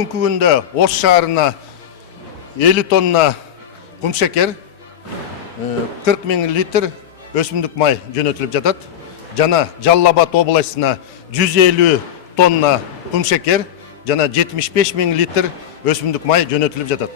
бүгүнкү күндө Ош шаарына 50 тонна кумшекер, 40 000 литр өсүмдүк май жөнөтүлүп жатат. Жана Жалал Абад областына 150 тонна кумшекер, жана 75 000 литр өсүмдүк май жөнөтүлүп жатат.